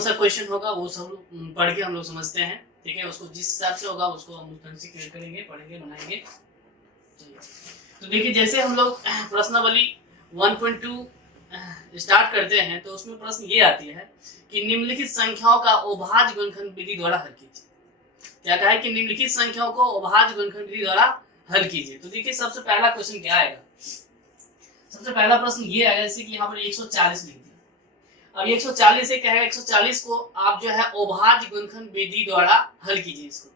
कौन सा क्वेश्चन होगा वो सब पढ़ के हम लोग समझते हैं, ठीक है। उसको जिस हिसाब से होगा उसको हम उस ढंग से क्लियर करेंगे, पढ़ेंगे, बनाएंगे। तो देखिए जैसे हम लोग प्रश्नावली 1.2 स्टार्ट करते हैं तो उसमें प्रश्न ये आती है कि निम्नलिखित संख्याओं का अभाज्य गुणनखंड विधि द्वारा हल कीजिए। क्या कहा है कि निम्नलिखित संख्याओं को अभाज्य गुणनखंड विधि द्वारा हल कीजिए। तो देखिए सबसे पहला क्वेश्चन क्या आएगा, सबसे पहला प्रश्न ये आएगा जैसे कि यहाँ पर 140 लिख दिया। अब 140 से क्या है, 140 को आप जो है अभाज्य गुणनखंड विधि द्वारा हल कीजिए इसको,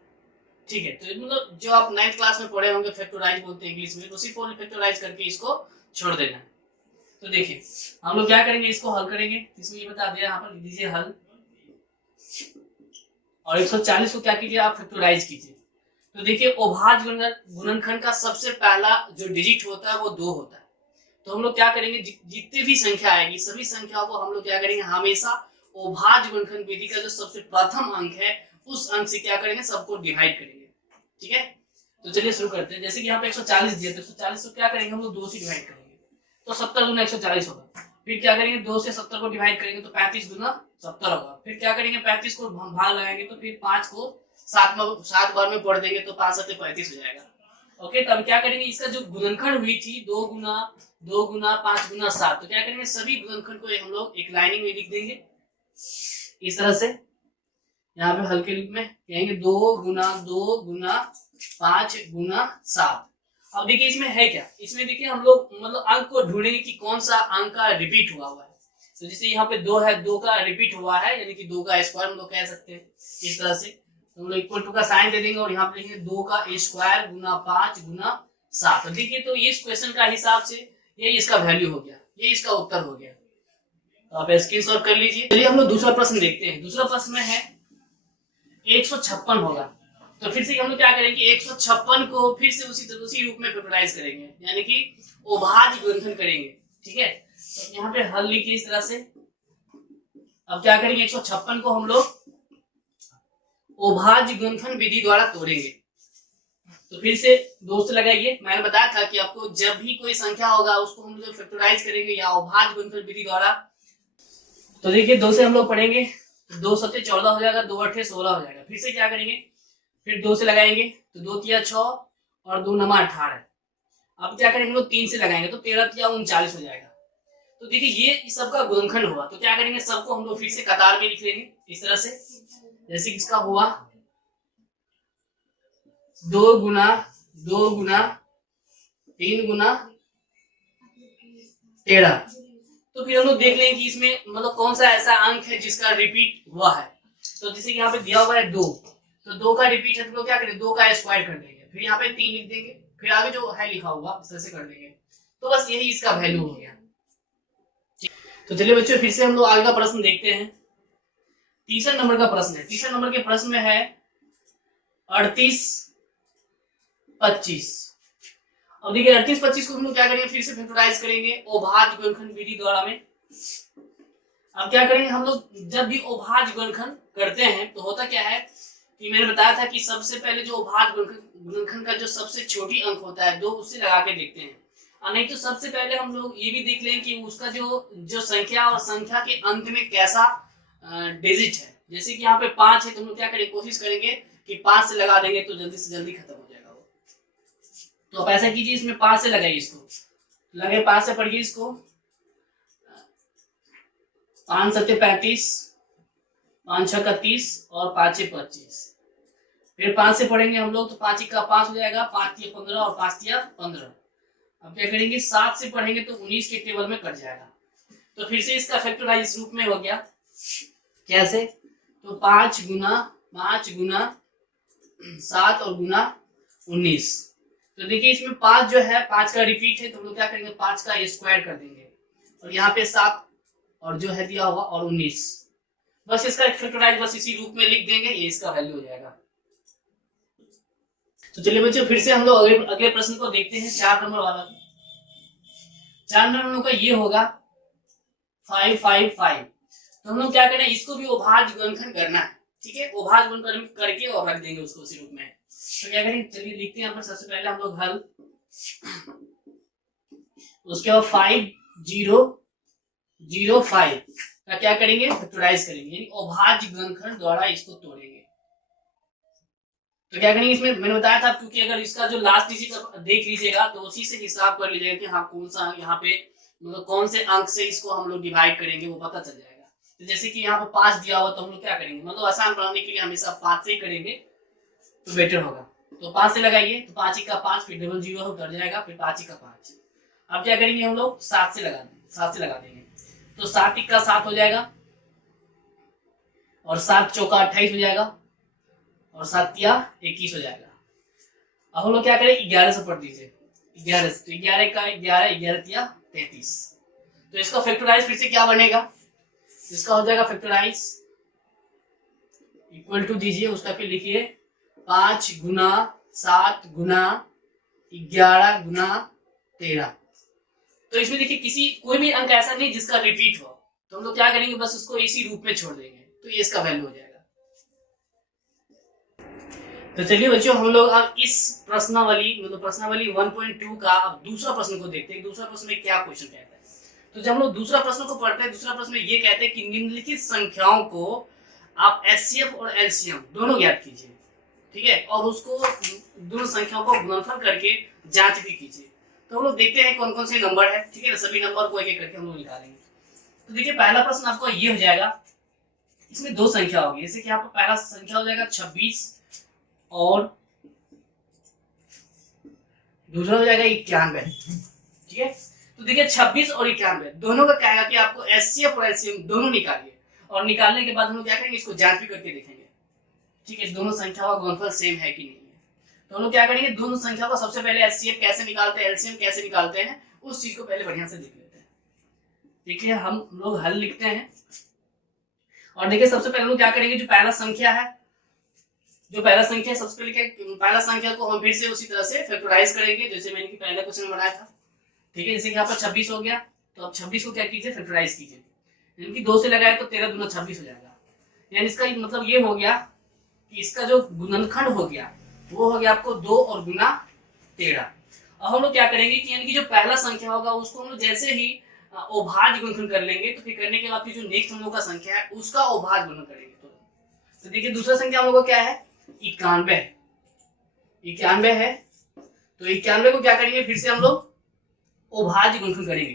ठीक है। तो मतलब जो आप 9th क्लास में पढ़े होंगे फैक्टराइज बोलते हैं इंग्लिश में, उसी को फैक्टराइज करके इसको छोड़ देना है। तो देखिए हम लोग क्या करेंगे, इसको हल करेंगे। इसमें ये बता दिया, यहाँ पर दीजिए हल, और 140 को क्या कीजिए आप फैक्टराइज कीजिए। तो देखिए अभाज्य गुणनखंड का सबसे पहला जो डिजिट होता है वो 2 होता है। तो हम लोग क्या करेंगे, जितनी भी संख्या आएगी सभी संख्याओं को हम लोग क्या करेंगे, हमेशा अभाज्य गुणनखंड विधि का जो सबसे प्रथम अंक है उस अंक से क्या करेंगे, सबको डिवाइड करेंगे, ठीक है। तो चलिए शुरू करते हैं। जैसे कि यहाँ पे 140 दिया, तो 140 को क्या करेंगे हम लोग 2 से डिवाइड करेंगे, तो 70 गुना 140 होगा। फिर क्या करेंगे 2 से 70 को डिवाइड करेंगे तो 35 गुना 70 होगा। फिर क्या करेंगे 35 को भाग लगाएंगे तो फिर 5 को 7 बार में पढ़ देंगे तो 5 7 35 हो जाएगा। ओके, तब क्या करेंगे, इसका जो गुणनखंड हुई थी 2 गुना 5 गुना 7, तो क्या करेंगे सभी गुणनखंड को हम लोग एक लाइनिंग में लिख देंगे इस तरह से। यहाँ पे हल्के रूप में कहेंगे 2 गुना 5 गुना 7। अब देखिए इसमें है क्या, इसमें देखिए हम लोग मतलब अंक को ढूंढेंगे कि कौन सा अंक का रिपीट हुआ है। तो जैसे यहाँ पे 2 है, 2 का रिपीट हुआ है यानी कि 2 का स्क्वायर हम लोग कह सकते हैं इस तरह से। तो हम लोग इक्वल टू का साइन दे देंगे और यहाँ पे लिखेंगे 2 का स्क्वायर गुना 5 गुना 7। तो देखिए तो इस क्वेश्चन का हिसाब से ये इसका वैल्यू हो गया, ये इसका उत्तर हो गया। तो आप स्क्रीनशॉट कर लीजिए। चलिए हम लोग दूसरा प्रश्न देखते हैं। दूसरा प्रश्न में है 156 होगा। तो फिर से हम लोग क्या करेंगे, 156 को फिर से उसी रूप में फैक्टराइज करेंगे यानी कि अभाज्य गुणनखंड करेंगे, ठीक है। तो यहाँ पे हल लिखिए इस तरह से। अब क्या करेंगे 156 को हम लोग अभाज्य गुणनखंड विधि द्वारा तोड़ेंगे। तो फिर से दोस्त लगाइए, मैंने बताया था कि आपको जब भी कोई संख्या होगा उसको हम लोग फैक्टराइज करेंगे या अभाज्य गुणनखंड विधि द्वारा। तो देखिए 2 से हम लोग पढ़ेंगे, 2 सत्ते 14 हो जाएगा, 2 अट्ठे 16 हो जाएगा। फिर से क्या करेंगे, फिर 2 से लगाएंगे तो 2 तिया 6 और 2 नमा 18। अब क्या करेंगे हम लोग 3 से लगाएंगे तो 13 तिया 39 हो जाएगा। तो देखिए ये सबका गुणनखंड हुआ। तो क्या करेंगे सबको हम लोग फिर से कतार में लिख लेंगे इस तरह से। जैसे किसका हुआ 2 गुना 3 गुना 13। तो फिर हम लोग देख लेंगे कि इसमें मतलब कौन सा ऐसा अंक है जिसका रिपीट हुआ है। तो जैसे कि यहाँ पे दिया हुआ है 2, तो 2 का रिपीट है तो क्या करेंगे 2 का स्क्वायर कर देंगे, फिर यहाँ पे 3 लिख देंगे, फिर आगे जो है लिखा हुआ इस तरह से कर देंगे। तो बस यही इसका वैल्यू हो गया। तो चलिए बच्चों फिर से हम लोग आगे का प्रश्न देखते हैं। तीसरा नंबर का प्रश्न है। तीसरा नंबर के प्रश्न में है 38 25। अब देखिए 38 25 को हम लोग क्या करेंगे फिर से फैक्टराइज करेंगे अभाज्य गुणनखंड विधि द्वारा में। अब क्या करेंगे हम लोग जब भी अभाज्य गुणनखंड करते हैं तो होता क्या है कि मैंने बताया था कि सबसे पहले जो अभाज्य गुणनखंड का जो सबसे छोटी अंक होता है 2 उससे लगा के देखते हैं। और नहीं तो सबसे पहले हम लोग ये भी देख लें कि उसका जो संख्या और संख्या के अंत में कैसा डिजिट है। जैसे कि यहाँ पे 5 है तो हम लोग क्या करेंगे कोशिश करेंगे कि 5 से लगा देंगे तो जल्दी से जल्दी खत्म हो जाएगा वो। तो आप ऐसा कीजिए इसमें 5 से लगाइए, इसको लगे 5 से पढ़िए इसको। 5 सत्ते 35, 5 छक्का 30 और 5 25। फिर 5 से पढ़ेंगे हम लोग तो 5 का 5 हो जाएगा, 5 तिया 15 और 5 तिया 15। अब क्या करेंगे 7 से पढ़ेंगे तो 19 के टेबल में कट जाएगा। तो फिर से इसका फैक्टराइज इस रूप में हो गया। कैसे, तो 5 गुना 7 और गुना 19। तो देखिए इसमें 5 जो है 5 का रिपीट है तो हम लोग क्या करेंगे 5 का स्क्वायर कर देंगे और यहाँ पे 7 और जो है दिया हुआ और 19। बस इसका फैक्टराइज बस इसी रूप में लिख देंगे, ये इसका वैल्यू हो जाएगा। तो चलिए बच्चों फिर से हम लोग अगले प्रश्न को देखते हैं 4 नंबर वाला। 4 नंबर का ये होगा 555। तो हम लोग क्या करें इसको भी अभाज्य गुणनखंड करना है, ठीक है। अभाज्य गुणनखंड करके और रख देंगे उसको उसी रूप में। तो क्या करेंगे चलिए लिखते हैं यहाँ पर सबसे पहले हम लोग हल। उसके बाद 5005 का क्या करेंगे, फैक्टराइज करेंगे, यानी अभाज्य गुणनखंड द्वारा इसको तोड़ेंगे। तो क्या करेंगे, इसमें मैंने बताया था, क्योंकि अगर इसका जो लास्ट डिजिट देख लीजिएगा तो उसी से हिसाब कर लीजिएगा कि हाँ कौन सा यहाँ पे मतलब कौन से अंक से इसको हम लोग डिवाइड करेंगे वो पता चल जाएगा। तो जैसे कि यहाँ पे 5 दिया हुआ तो हम लोग क्या करेंगे, मतलब आसान बनाने के लिए हमेशा 5 से ही करेंगे तो बेटर होगा। तो 5 से लगाइए, तो 5 का 5, फिर डबल जीरो उतर जाएगा, फिर 5 का 5। अब क्या करेंगे हम लोग 7 से लगा देंगे, 7 से लगा देंगे तो 7 का 7 हो जाएगा, और 7 चौका 28 हो जाएगा, और 7 तिया 21 हो जाएगा। अब हम लोग क्या करें, 11 से पढ़ दीजिए, 11 से, तो 11 का 11, 11 तिया 33। तो इसका फैक्टराइज फिर से क्या बनेगा, इसका हो जाएगा फैक्टराइज इक्वल टू दीजिए उसका, फिर लिखिए 5 गुना 7 गुना 11 गुना 13। तो इसमें देखिए किसी कोई भी अंक ऐसा नहीं जिसका रिपीट हो, तो हम लोग क्या करेंगे, बस उसको इसी रूप में छोड़ देंगे, तो ये इसका वैल्यू हो जाएगा। तो चलिए बच्चों, हम लोग अब इस प्रश्नावली मतलब प्रश्नावली 1.2 का अब दूसरा प्रश्न को देखते हैं। दूसरा प्रश्न में क्या क्वेश्चन कहता है। तो जब हम लोग दूसरा प्रश्न को पढ़ते हैं, दूसरा प्रश्न में ये कहते हैं कि निम्नलिखित संख्याओं को आप एचसीएफ और एलसीएम दोनों ज्ञात कीजिए, ठीक है, और उसको दोनों संख्याओं को गुणनफल करके जांच भी कीजिए। तो हम लोग देखते हैं कौन कौन से नंबर है, ठीक है, सभी नंबर को एक एक करके हम लोग निकालेंगे। तो देखिए पहला प्रश्न आपका ये हो जाएगा, इसमें दो संख्या होगी, जैसे कि आपका पहला संख्या हो जाएगा 26 और दूसरा हो जाएगा 91, ठीक है। तो देखिए 26 और 91 दोनों का क्या है कि आपको एचसीएफ और एलसीएम दोनों निकालिए, और निकालने के बाद हम लोग क्या करेंगे, इसको जांच भी करके देखेंगे, ठीक है, दोनों संख्या का गुणनफल सेम है कि नहीं है। तो हम लोग क्या करेंगे, दोनों संख्या को सबसे पहले एचसीएफ कैसे निकालते हैं, एलसीएम कैसे निकालते हैं, उस चीज को पहले बढ़िया से देख लेते हैं। देखिए हम लोग हल लिखते हैं, और देखिए सबसे पहले हम लोग क्या करेंगे, जो पहला संख्या है, सबसे पहले पहला संख्या को हम फिर से उसी तरह से फैक्टराइज करेंगे जैसे मैंने कि पहले क्वेश्चन में बनाया था, ठीक है। जैसे कि यहाँ पर 26 हो गया, तो अब 26 को क्या कीजिए, फैक्टराइज कीजिए, यानी कि 2 से लगाए तो 13 दूना 26 हो जाएगा। यानी इसका मतलब ये हो गया कि इसका जो गुणनखंड हो गया वो हो गया आपको 2 और गुना 13। अब हम लोग क्या करेंगे कि यानी कि जो पहला संख्या होगा उसको हम लोग जैसे ही अभाज्य गुणनखंड कर लेंगे, तो फिर करने के बाद जो नेक्स्ट हम लोग का संख्या है उसका अभाज्य गुणन करेंगे। तो देखिए दूसरा संख्या हम लोग का क्या है, 91 है। तो 91 को क्या करेंगे, फिर से हम लोग अभाज्य गुणनखंड करेंगे।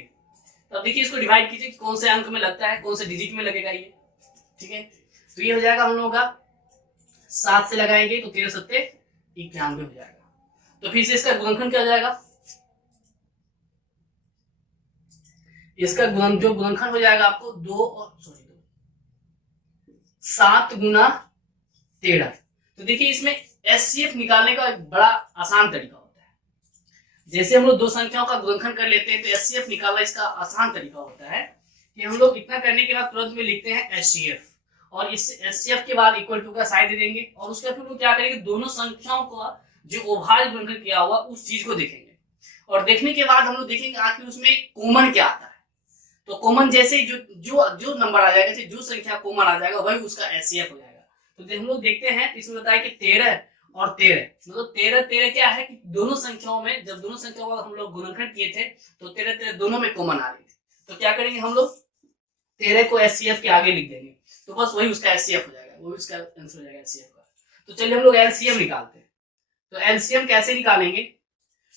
तो अब देखिए इसको डिवाइड कीजिए, कौन से अंक में लगता है, कौन से डिजिट में लगेगा ये, ठीक है। तो ये हो जाएगा हम लोगों का 7 से लगाएंगे तो 13 सत्ते 91 हो जाएगा। तो फिर से इसका गुणनखंड क्या हो जाएगा, इसका जो गुणनखंड हो जाएगा आपको 7 गुना 13। तो देखिए इसमें एचसीएफ निकालने का एक बड़ा आसान तरीका होता है। जैसे हम लोग दो संख्याओं का गुणनखंड कर लेते हैं तो एचसीएफ निकालना इसका आसान तरीका होता है कि हम लोग इतना करने के बाद तुरंत में लिखते हैं एचसीएफ, और इस एचसीएफ के बाद इक्वल टू का साइन दे देंगे, और उसके बाद क्या करेंगे, दोनों संख्याओं का जो अभाज्य गुणनखंड किया हुआ उस चीज को देखेंगे, और देखने के बाद हम लोग देखेंगे आखिर उसमें कॉमन क्या आता है। तो कॉमन जैसे जो जो जो नंबर आ जाएगा, जो संख्या कॉमन आ जाएगा वही उसका एचसीएफ हो जाएगा। तो हम लोग देखते हैं, इसमें बताया कि 13 और 13 मतलब 13 क्या है कि दोनों संख्याओं में जब दोनों संख्याओं का हम लोग गुणनखंड किए थे तो 13 दोनों में कॉमन आ रही थी। तो क्या करेंगे हम लोग 13 को एचसीएफ के आगे लिख देंगे, तो बस वही उसका एचसीएफ हो जाएगा, वही उसका आंसर हो जाएगा एचसीएफ का। तो चलिए हम लोग एलसीएम निकालते हैं। तो एलसीएम कैसे निकालेंगे,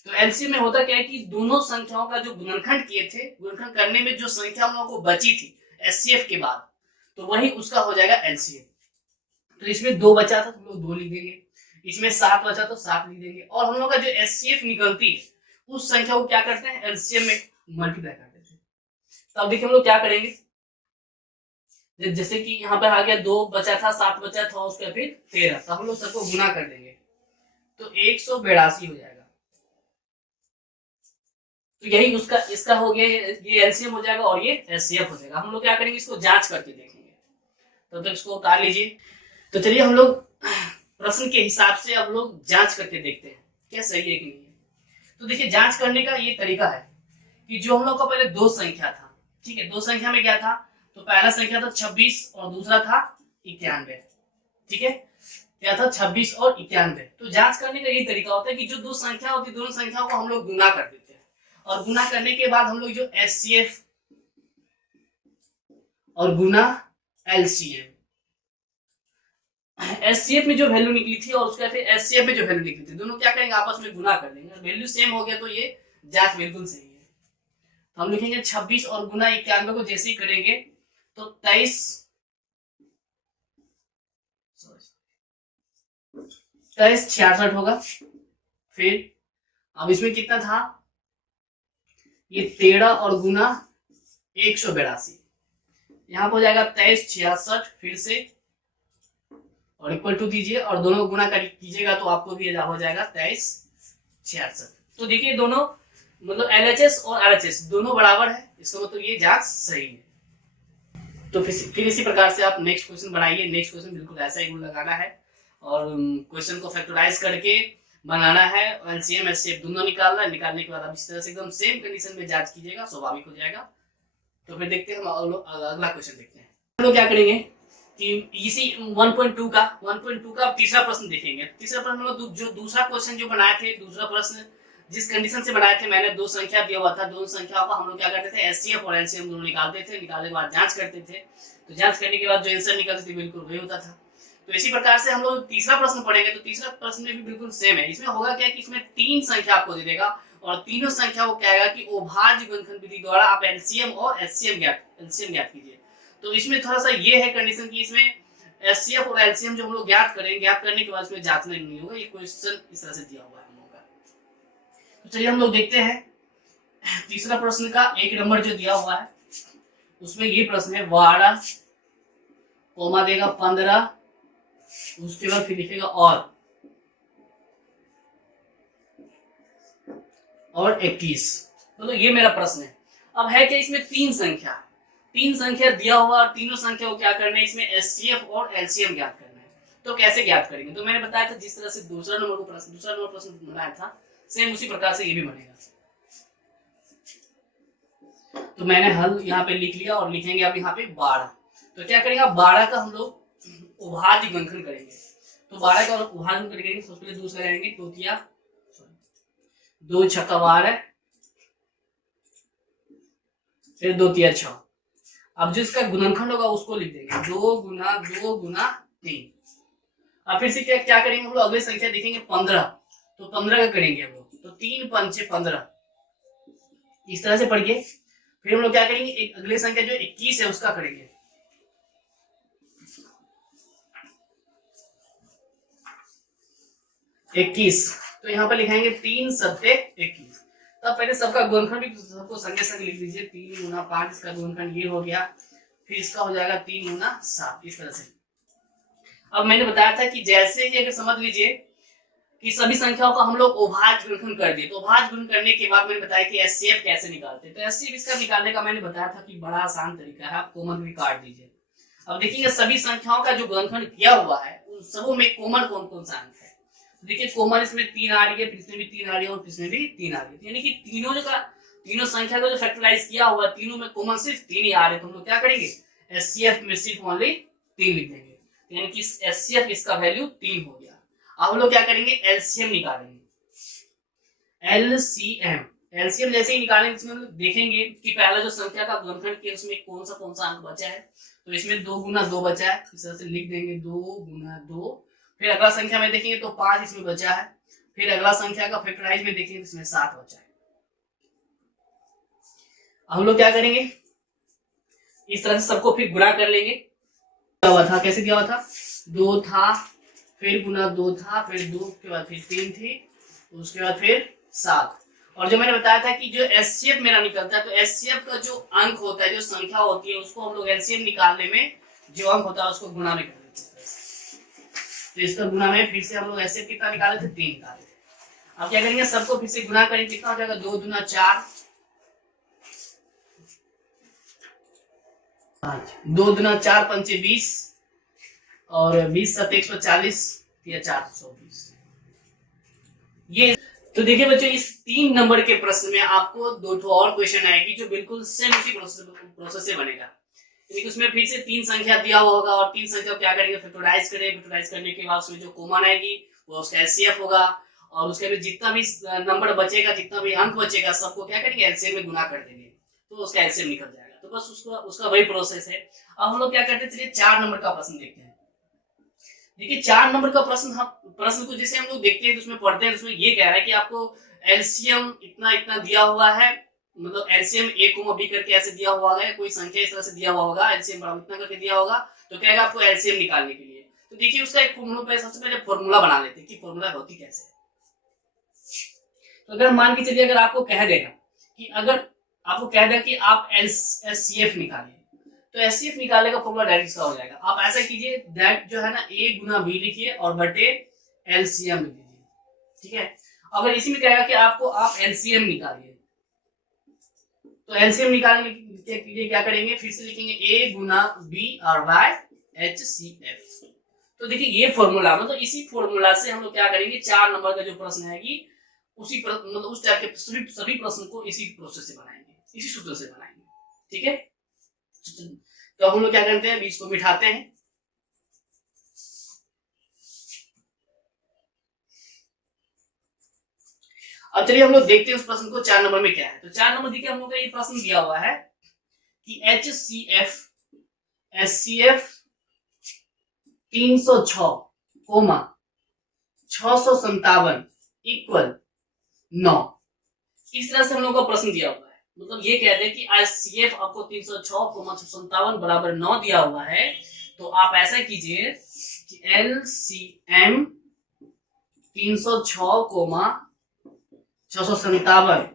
तो एलसीएम में होता क्या है कि दोनों संख्याओं का जो गुणनखंड किए थे, गुणनखंड करने में जो संख्या हम लोगों को बची थी एचसीएफ के बाद, तो वही उसका हो जाएगा एलसीएम। तो इसमें 2 बचा था तो हम लोग 2 लिख देंगे, इसमें 7 बचा तो 7 लिख देंगे, और हम लोग का जो एचसीएफ निकलती है उस संख्या को क्या करते हैं, एलसीएम में मल्टीप्लाई कर देते हैं। तो अब देखिए हम लोग क्या करेंगे, जैसे कि यहाँ पे आ गया 2 बचा था, 7 बचा था, उसके फिर 13, तो हम लोग सबको गुना कर देंगे तो 182 हो जाएगा। तो यही उसका इसका हो गया, ये एलसीएम हो जाएगा और ये एचसीएफ हो जाएगा। हम लोग क्या करेंगे, इसको जांच करके देखेंगे। तो इसको उतार लीजिए। तो चलिए हम लोग प्रश्न के हिसाब से अब लोग जांच करके देखते हैं क्या सही है कि नहीं है। तो देखिए जांच करने का ये तरीका है कि जो हम लोग का पहले 2 संख्या था, ठीक है, 2 संख्या में क्या था, तो पहला संख्या था 26 और दूसरा था 91, ठीक है, क्या था 26 और 91। तो जांच करने का यही तरीका होता है कि जो 2 संख्या होती है दोनों संख्याओं को हम लोग गुना कर देते हैं, और गुना करने के बाद हम लोग जो एचसीएफ और गुना एलसीएम। एचसीएफ में जो वैल्यू निकली थी और उसका फिर एचसीएफ में जो वैल्यू निकली थी, दोनों क्या करेंगे आपस में गुना कर देंगे। वैल्यू सेम हो गया तो ये जांच बिल्कुल सही है। तो हम लिखेंगे 26 और गुना 91 को जैसे ही करेंगे तो 2366 होगा। फिर अब इसमें कितना था, ये 13 और गुना 182, यहाँ पर हो जाएगा 2366 फिर से और इक्वल टू दीजिए और दोनों गुना कीजिएगा तो आपको भी हो जाएगा 2366। तो देखिए दोनों मतलब LHS और RHS दोनों बराबर है, इसका मतलब ये जांच सही है। तो फिर इसी प्रकार से आप नेक्स्ट क्वेश्चन बनाइए। नेक्स्ट क्वेश्चन बिल्कुल ऐसा ही गुण लगाना है और क्वेश्चन को फैक्टराइज करके बनाना है, एलसीएम एचसीएफ दोनों निकालना है। निकालने के बाद आप इस तरह से एकदम सेम कंडीशन में जांच कीजिएगा, स्वाभाविक हो जाएगा। तो फिर देखते हैं हम अगला क्वेश्चन देखते हैं। हम लोग क्या करेंगे कि इसी 1.2 का तीसरा प्रश्न देखेंगे। तीसरा प्रश्न हम लोग जो दूसरा क्वेश्चन जो बनाए थे, दूसरा प्रश्न जिस कंडीशन से बनाए थे, मैंने दो संख्या दिया हुआ था, दोनों संख्याओं का हम लोग क्या करते थे, एचसीएफ और एलसीएम दोनों निकालते थे। निकालने के बाद जांच करते थे, तो जांच करने के बाद जो आंसर निकलते थे बिल्कुल वही होता था। तो इसी प्रकार से हम लोग तीसरा प्रश्न पढ़ेंगे। तो तीसरा प्रश्न में भी बिल्कुल सेम है। इसमें होगा क्या कि इसमें तीन संख्या आपको दे देगा और तीनों संख्या को कहेगा कि अभाज्य गुणनखंड विधि द्वारा आप एलसीएम और एचसीएम ज्ञात कीजिए। तो इसमें थोड़ा सा ये है कंडीशन कि इसमें एचसीएफ और एलसीएम जो हम लोग ज्ञात करेंगे, ज्ञात करने के बाद इसमें जांचना नहीं होगा। ये क्वेश्चन इस तरह से दिया हुआ है हम लोग का। तो चलिए हम लोग देखते हैं तीसरा प्रश्न का 1 नंबर जो दिया हुआ है उसमें ये प्रश्न है 12 कोमा देगा 15, उसके बाद फिर लिखेगा और 21। तो ये मेरा प्रश्न है। अब है क्या, इसमें तीन संख्या दिया हुआ और तीनों संख्या को क्या करना है, इसमें एचसीएफ और एलसीएम ज्ञात करना है। तो कैसे ज्ञात करेंगे, तो मैंने बताया था जिस तरह से दूसरा नंबर प्रश्न बनाया था, सेम उसी प्रकार से ये भी बनेगा। तो मैंने हल यहाँ पे लिख लिया और लिखेंगे अब यहाँ पे 12। तो क्या करेंगे, 12 का हम लोग अभाज्य गुणनखंड करेंगे। तो 12 का अभाज्य गुणनखंड करेंगे, सबसे पहले दूसरा करेंगे, दो छक्का 12, फिर 2 तिया 6। अब जिसका गुणनखंड होगा उसको लिख देंगे 2 गुना 3। अब फिर से क्या करेंगे हम लोग, अगली संख्या देखेंगे 15। तो 15 का करेंगे हम लोग, तो 3 पंचे 15, इस तरह से पढ़िए। फिर हम लोग क्या करेंगे, एक अगली संख्या जो 21 है उसका करेंगे। तो यहाँ पर लिखाएंगे 3 सत्ते 21। तब पहले सबका गुणनखंड भी सबको संगे संग लिख लीजिए। 3 गुना 5 इसका गुणनखंड ये हो गया, फिर इसका हो जाएगा 3 गुना 7, इस तरह से। अब मैंने बताया था कि जैसे ही अगर समझ लीजिए कि सभी संख्याओं का हम लोग अभाज्य गुणनखंड कर दिए, तो अभाज्य गुणनखंड करने के बाद मैंने बताया कि एचसीएफ कैसे निकालते हैं। तो एचसीएफ इसका निकालने का मैंने बताया था कि बड़ा आसान तरीका है, आप कॉमन भी काट दीजिए। अब देखिए सभी संख्याओं का जो गुणनखंड किया हुआ है उन सबों में कॉमन कौन कौन सा अंक है। देखिए कॉमन इसमें 3 आ रही है, फिर इसमें भी 3 आ रही है और इसमें भी 3 आ रही है। यानी कि तीनों संख्या को जो फैक्टराइज किया हुआ है, तीनों में कॉमन सिर्फ 3 ही आ रहे हैं। तो हम लोग क्या करेंगे, एचसीएफ में सिर्फ ओनली 3 लिख देंगे, यानी कि एचसीएफ इसका वैल्यू 3 हो गया। अब हम लोग क्या करेंगे, एलसीएम निकालेंगे। एलसीएम जैसे ही निकालेंगे इसमें हम लोग देखेंगे कि पहला जो संख्या का गुणनखंड किया उसमें कौन सा अंक बचा है। तो इसमें 2 गुना 2 बचा है, इस तरह से लिख देंगे 2 गुना 2। फिर अगला संख्या में देखेंगे तो 5 इसमें बचा है। फिर अगला संख्या का फैक्टराइज में देखेंगे तो इसमें 7 बचा है। हम लोग क्या करेंगे, इस तरह से सबको फिर गुणा कर लेंगे। क्या हुआ था, कैसे दिया हुआ था, 2 था, फिर गुना 2 था, फिर 2 के बाद फिर 3 थी, उसके बाद फिर 7। और जो मैंने बताया था कि जो एचसीएफ मेरा निकलता है, तो एचसीएफ का जो अंक होता है, जो संख्या होती है, उसको हम लोग एलसीएम निकालने में जो अंक होता है उसको गुणा में कर देते हैं। तो इसका गुणा में फिर से हम लोग एचसीएफ कितना निकाले थे, 3 निकाले थे। अब क्या करेंगे, सबको फिर से गुणा करेंगे, कितना हो जाएगा, 2 दूना 4, 2 दूना 4 पंचे 20 और 20 सत्ते 140 या 420। ये तो देखिए बच्चों, इस 3 नंबर के प्रश्न में आपको 2 और क्वेश्चन आएगी जो बिल्कुल सेम उसी प्रोसेस से बनेगा। यानी उसमें फिर से 3 संख्या दिया हुआ होगा और 3 संख्या को क्या करेंगे, फैक्टराइज करेंगे। फैक्टराइज करने के बाद उसमें जो कॉमन आएगी वो उसका एचसीएफ होगा और उसके भी जितना भी नंबर बचेगा, जितना भी अंक बचेगा, सबको क्या करेंगे, एलसीएम में गुना कर देंगे, तो उसका एलसीएम निकल जाएगा। तो बस उसका वही प्रोसेस है। अब हम लोग क्या करते हैं, चलिए 4 नंबर का प्रश्न देखते हैं। देखिए 4 नंबर का प्रश्न को जैसे हम लोग देखते हैं तो उसमें पढ़ते हैं, उसमें ये कह रहा है कि आपको एलसीएम इतना इतना दिया हुआ है, मतलब एलसीएम a, b करके ऐसे दिया हुआ है, कोई संख्या इस तरह से दिया हुआ होगा, एलसीएम बराबर इतना करके दिया होगा, तो कहेगा आपको एलसीएम निकालने के लिए। तो देखिए उसका एक फॉर्मूला पे सबसे पहले फॉर्मूला बना लेते हैं कि फॉर्मूला होती कैसे। तो अगर मान के चलिए, अगर आपको कह देगा कि आप एचसीएफ निकालिए, तो एचसीएफ निकालने का फॉर्मूला डायरेक्ट का हो जाएगा। आप ऐसा कीजिए, दैट जो है ना a गुना b लिखिए और बटे एलसीएम लिख दीजिए, ठीक है। अगर इसी में कहेगा कि आप एलसीएम निकालिए, तो एलसीएम निकालने के लिए क्या करेंगे, फिर से लिखेंगे a गुना b और बाय एचसीएफ। तो देखिए ये फॉर्मूला, मतलब इसी फॉर्मूला से हम लोग क्या करेंगे, 4 नंबर का जो प्रश्न है कि मतलब उस टाइप के सभी प्रश्न को इसी प्रोसेस से बनाएंगे, इसी सूत्र से बनाएंगे, ठीक है। तो हम लोग क्या करते हैं, बीच को बिठाते हैं। अब चलिए हम लोग देखते हैं उस प्रश्न को 4 नंबर में क्या है। तो 4 नंबर देखिए हम लोग का ये प्रश्न दिया हुआ है कि एचसीएफ 306,657 इक्वल 9। इस तरह से हम लोग का प्रश्न दिया हुआ है। मतलब ये कहते हैं कि एचसीएफ आपको 306,657 बराबर 9 दिया हुआ है। तो आप ऐसा कीजिए कि एलसीएम 306,657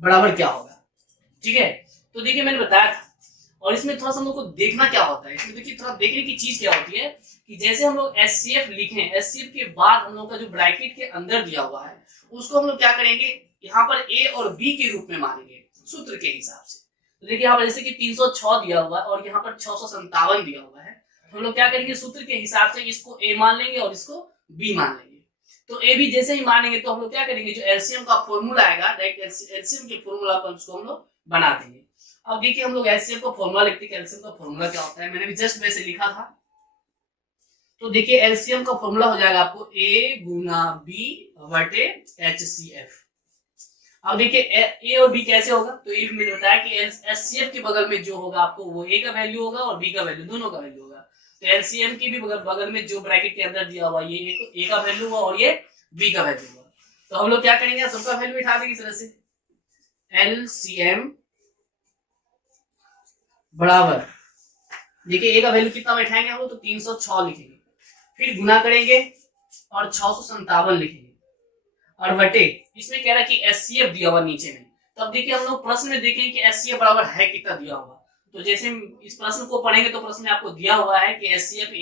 बराबर क्या होगा, ठीक है। तो देखिए मैंने बताया था, और इसमें थोड़ा सा हम लोग को देखना क्या होता है, इसमें देखिए थोड़ा देखने की चीज क्या होती है कि जैसे हम लोग एचसीएफ लिखें, एचसीएफ के बाद हम लोग का जो ब्रैकेट के अंदर दिया हुआ है उसको हम लोग क्या करेंगे, यहाँ पर ए और बी के रूप में मानेंगे सूत्र के हिसाब से। तो देखिए यहाँ पर जैसे कि 306 दिया हुआ है और यहाँ पर 657 दिया हुआ है, तो हम लोग क्या करेंगे, सूत्र के हिसाब से इसको ए मान लेंगे और इसको बी मान लेंगे। तो ए बी जैसे ही मानेंगे तो हम लोग क्या करेंगे, जो एलसीएम का फॉर्मूला आएगा, डायरेक्ट एलसीएम के फॉर्मूला पर उसको हम लोग बना देंगे। अब देखिए हम लोग एलसीएम का फॉर्मूला लिखते हैं, एलसीएम का फॉर्मूला क्या होता है, मैंने भी जस्ट वैसे लिखा था। तो देखिए एलसीएम का फॉर्मूला हो जाएगा आपको a गुना b बटे एचसीएफ। अब देखिए ए और बी कैसे होगा, तो ये मैंने बताया कि एचसीएफ के बगल में जो होगा आपको वो ए का वैल्यू होगा और बी का वैल्यू, दोनों का वैल्यू होगा। तो एलसीएम की भी बगल में जो ब्रैकेट के अंदर दिया हुआ ये ए का वैल्यू हुआ और ये बी का वैल्यू हुआ। तो हम लोग क्या करेंगे, सबका वैल्यू उठा देंगे इस तरह से, एलसीएम बराबर, देखिए ए का वैल्यू कितना बैठाएंगे हम लोग, तो 306 लिखेंगे, फिर गुना करेंगे और 657 लिखेंगे और बटे, इसमें कह रहा है कि एचसीएफ दिया हुआ नीचे में। तो अब देखिए हम लोग प्रश्न में देखें कि एचसीएफ बराबर है कितना दिया हुआ। तो जैसे इस प्रश्न को पढ़ेंगे तो प्रश्न में आपको दिया हुआ है कि एचसीएफ a, b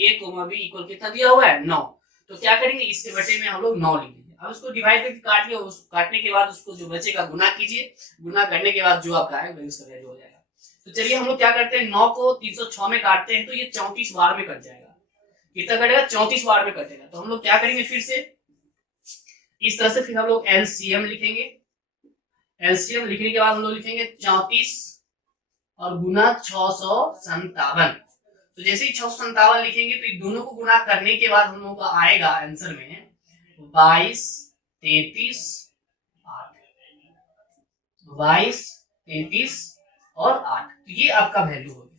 इक्वल कितना दिया हुआ है, 9। तो क्या करेंगे, इसके बटे में हम लोग 9 लिखेंगे। अब इसको डिवाइड करके काट लिया, काटने के बाद उसको जो बचेगा गुना कीजिए, गुना करने के बाद जो आपका आएगा वही उसका वैल्यू हो जाएगा। तो चलिए हम लोग क्या करते हैं, 9 को 306 में काटते हैं तो ये 34 बार में कट जाएगा। कितना कटेगा, 34 बार में कटेगा। तो हम लोग क्या करेंगे, फिर से इस तरह से फिर हम लोग एलसीएम लिखेंगे। एलसीएम लिखने के बाद हम लोग लिखेंगे 34 और गुना 657। तो जैसे ही 657 लिखेंगे तो इन दोनों को गुना करने के बाद हम लोग का आएगा आंसर में 22, 33, 8, 22, 33 और 8। तो ये आपका वैल्यू हो गया।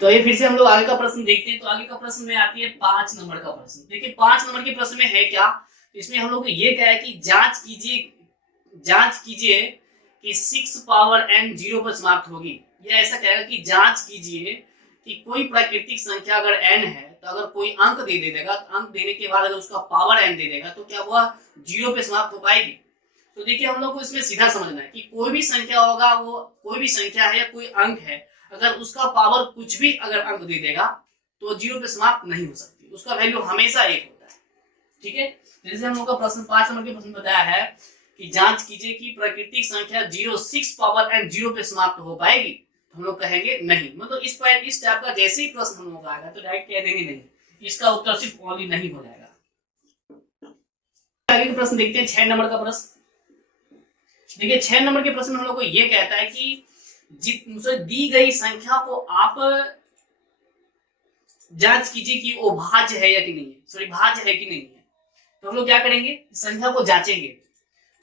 तो ये फिर से हम लोग आगे का प्रश्न देखते हैं। तो आगे का प्रश्न में आती है 5 नंबर का प्रश्न। देखिए 5 नंबर के प्रश्न में है क्या, इसमें हम लोग ये कहा है कि जांच कीजिए कि 6 पावर n 0 पर समाप्त होगी। यह ऐसा कहेगा कि जांच कीजिए कि कोई प्राकृतिक संख्या अगर n है तो अगर कोई अंक दे देगा, अंक देने के बाद अगर उसका पावर n दे देगा तो क्या वह 0 पे समाप्त हो पाएगी। तो देखिए हम लोग को इसमें सीधा समझना है कि कोई भी संख्या होगा, वो कोई भी संख्या है या कोई अंक है, अगर उसका पावर कुछ भी अगर अंक दे देगा तो 0 पे समाप्त नहीं हो सकती, उसका वैल्यू हमेशा 1 होता है, ठीक है। जैसे हम लोग का प्रश्न 5 नंबर के प्रश्न बताया है कि जांच कीजिए कि प्राकृतिक संख्या 6 पावर n 0 पे समाप्त हो पाएगी, तो हम लोग कहेंगे नहीं। मतलब इस टाइप का जैसे ही प्रश्न हम लोग आएगा तो डायरेक्ट कह देंगे नहीं, इसका उत्तर सिर्फ ओनली नहीं हो जाएगा। आगे का प्रश्न देखते हैं 6 नंबर का प्रश्न। देखिए 6 नंबर के प्रश्न में हम लोग को ये कहता है कि दी गई संख्या को आप जांच कीजिए कि वो भाज्य है या कि नहीं है, सॉरी भाज्य है कि नहीं है। तो हम लोग क्या करेंगे, संख्या को जांचेंगे।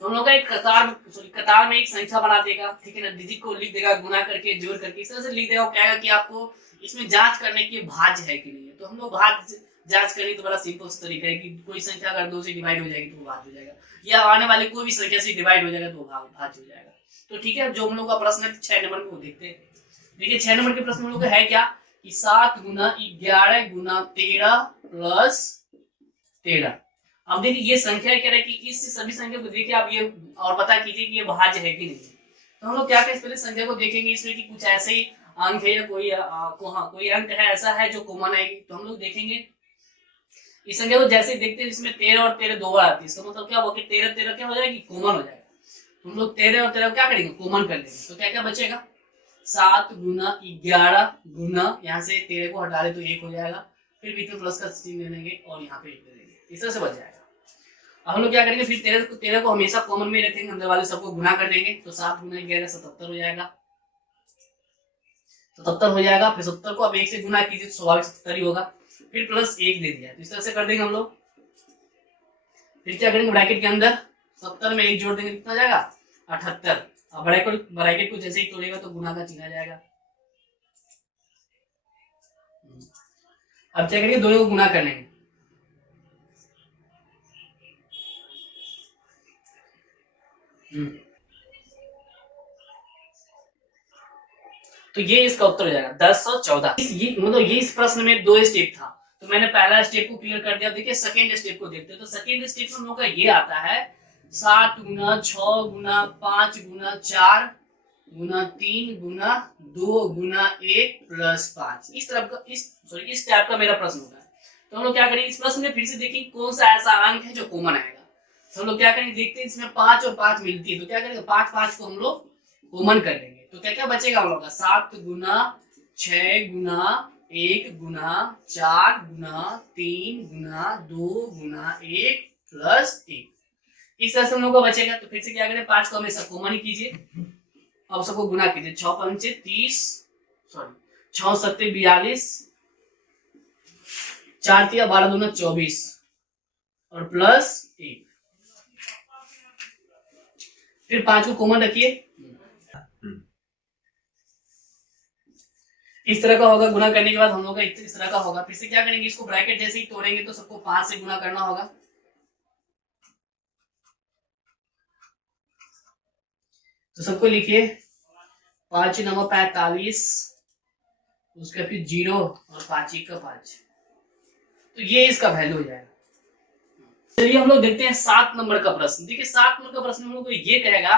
तो हम लोग का एक कतार में एक संख्या बना देगा, ठीक है ना, डिजिट को लिख देगा, गुना करके जोड़ करके इस तरह से लिख देगा। वो कहेगा कि आपको इसमें जांच करने की भाज्य है कि नहीं है। तो हम लोग भाज्य जांच करें तो बड़ा सिंपल सा तरीका है कि कोई संख्या अगर 2 से डिवाइड हो जाएगी तो वो भाज्य हो जाएगा, या आने वाली कोई भी संख्या से डिवाइड हो जाएगा तो वो भाज्य हो जाएगा। तो ठीक है, जो हम लोग का प्रश्न है 6 नंबर में वो देखते हैं। देखिए 6 नंबर के प्रश्न हम लोग का है क्या कि 7 गुना 11 गुना 13 प्लस 13। अब देखिए ये संख्या कह रहा है कि इस सभी संख्या को देखिए आप ये और पता कीजिए कि ये भाज्य है कि नहीं। तो हम लोग क्या करें, पहले संख्या को देखेंगे इसमें कि कुछ ऐसे ही अंक है या कोई अंक है ऐसा है जो कॉमन आएगी। तो हम लोग देखेंगे इस संख्या को जैसे देखते हैं इसमें 13 और 13 दो बार आती है, इसका मतलब क्या होगा कि 13 13 क्या हो जाएगी, कॉमन हो जाएगा। तो हम लोग 13 और 13 क्या करेंगे, कॉमन कर लेंगे। तो क्या क्या बचेगा, 7 गुना 11 गुना यहाँ से 13 को हटा दे तो 1 हो जाएगा, फिर बीच में प्लस का चिन्ह ले लेंगे और यहाँ पे 1 ले लेंगे, इस तरह से बच जाएगा। अब हम लोग क्या करेंगे, फिर 13 को हमेशा कॉमन में रखेंगे, अंदर वाले सबको गुना कर देंगे। तो 7 गुना 11 77 हो जाएगा, 77 हो जाएगा। फिर 70 को अब 1 से गुना कीजिए तो स्वाभाविक 70 ही होगा, फिर प्लस 1 दे दिया। तो इस तरह से कर देंगे हम लोग। फिर क्या करेंगे, ब्रैकेट के अंदर 70 में 1 जोड़ देंगे, कितना जाएगा 78। अब ब्रैकेट को जैसे ही तोड़ेगा तो गुना का चिन्ह आ जाएगा। अब क्या करेंगे, दोनों को गुना कर लेंगे। तो ये इसका उत्तर हो जाएगा 1014। ये मतलब ये इस प्रश्न में 2 स्टेप था, तो मैंने पहला स्टेप को क्लियर कर दिया। देखिए सेकेंड स्टेप को देखते हैं। तो सेकेंड स्टेप में हम लोग का ये आता है 7 गुना 6 गुना 5 गुना 4 गुना 3 गुना 2 गुना 1 प्लस 5। इस टाइप का मेरा प्रश्न होता है। तो हम लोग क्या करेंगे, इस प्रश्न में फिर से देखिए कौन सा ऐसा अंक है जो कॉमन आएगा। तो हम लोग क्या करेंगे, देखते हैं इसमें 5 और 5 मिलती है, तो क्या करेंगे 5 को हम लोग कॉमन कर लेंगे। तो क्या क्या बचेगा हम लोग का, 7 गुना 6 गुना 1 गुना 4 गुना 3 गुना 2 गुना 1 प्लस 1, इस तरह से हम लोग का बचेगा। तो फिर से क्या करें, 5 को हमेशा कॉमन ही कीजिए। अब सबको गुना कीजिए, 6 पंचे 30, 6 सत्ते 42, 4 तिया 12 दूना 24 और प्लस 1। फिर 5 को कॉमन रखिए, इस तरह का होगा। गुना करने के बाद हम लोग का इस तरह का होगा। फिर से क्या करेंगे, इसको ब्रैकेट जैसे ही तोड़ेंगे तो सबको 5 से गुना करना होगा। तो सबको लिखिए 5 9 45, उसका फिर 0 और 5 1 का 5, तो ये इसका वैल्यू हो जाएगा। चलिए हम लोग देखते हैं 7 नंबर का प्रश्न। देखिए 7 नंबर का प्रश्न हम लोग को ये कहेगा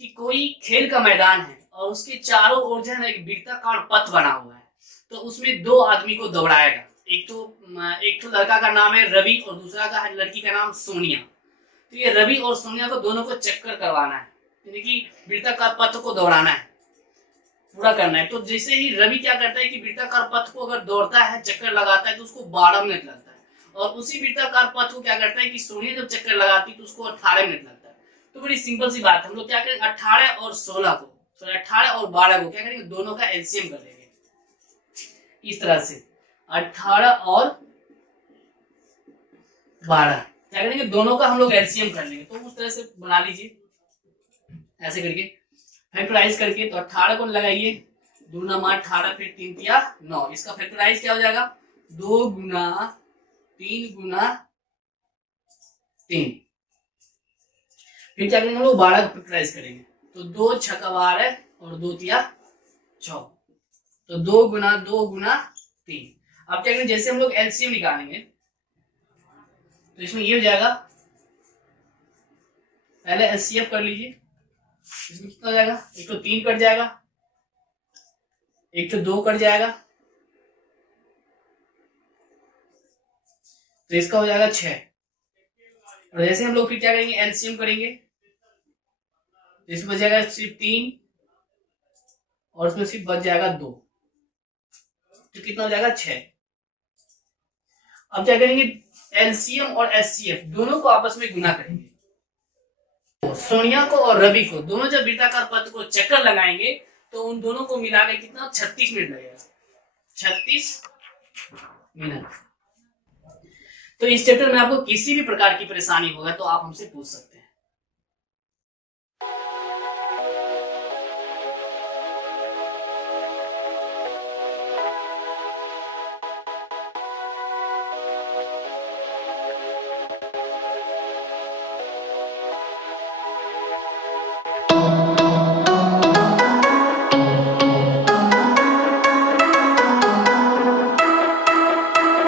कि कोई खेल का मैदान है और उसके चारों ओर जो है ना एक वृत्ताकार पथ बना हुआ है। तो उसमें 2 आदमी को दौड़ाएगा। एक तो लड़का का नाम है रवि और दूसरा का है लड़की का नाम सोनिया। तो ये रवि और सोनिया को दोनों को चक्कर करवाना है, यानी कि वृत्ताकार पथ को दौड़ाना है, पूरा करना है। तो जैसे ही रवि क्या करता है कि वृत्ताकार पथ को अगर दौड़ता है, चक्कर लगाता है, तो उसको 12 मिनट लगता है। और उसी वृत्ताकार पथ को क्या करता है कि सोनिया जब चक्कर लगाती है तो उसको 18 मिनट लगता है। तो बड़ी सिंपल सी बात है, हम लोग क्या करेंगे 18 और 16 को, 18 और 12 को क्या करेंगे, दोनों का एलसीएम कर लेंगे। इस तरह से 18 और 12 क्या करेंगे, दोनों का हम लोग एलसीएम कर लेंगे। तो उस तरह से बना लीजिए ऐसे करके, फैक्टराइज करके। तो 18 को लगाइए, 2 9 18, फिर 3 तिया 9, इसका फैक्टराइज क्या हो जाएगा, 2 गुना 3 गुना 3। फिर क्या करेंगे हम लोग 12 को फैक्टराइज करेंगे। तो 2 6 12 और 2 तिया 6, तो 2 गुना 2 गुना 3। अब क्या करेंगे, जैसे हम लोग एलसीएम निकालेंगे तो इसमें ये हो जाएगा, पहले एचसीएफ कर लीजिए। इसमें कितना हो जाएगा, एक तो 3 कट जाएगा, एक तो 2 कट जाएगा, तो इसका हो जाएगा 6। और जैसे हम लोग फिर क्या करेंगे, एलसीएम करेंगे, इसमें बच जाएगा सिर्फ 3 और उसमें सिर्फ बच जाएगा 2, तो कितना हो जाएगा 6। अब क्या करेंगे, एलसीएम और एचसीएफ दोनों को आपस में गुना करेंगे। सोनिया को और रवि को दोनों जब वृत्ताकार पथ को चक्कर लगाएंगे तो उन दोनों को मिलाकर कितना 36 मिनट लगेगा, 36 मिनट। तो इस चैप्टर में आपको किसी भी प्रकार की परेशानी होगा तो आप हमसे पूछ सकते हैं।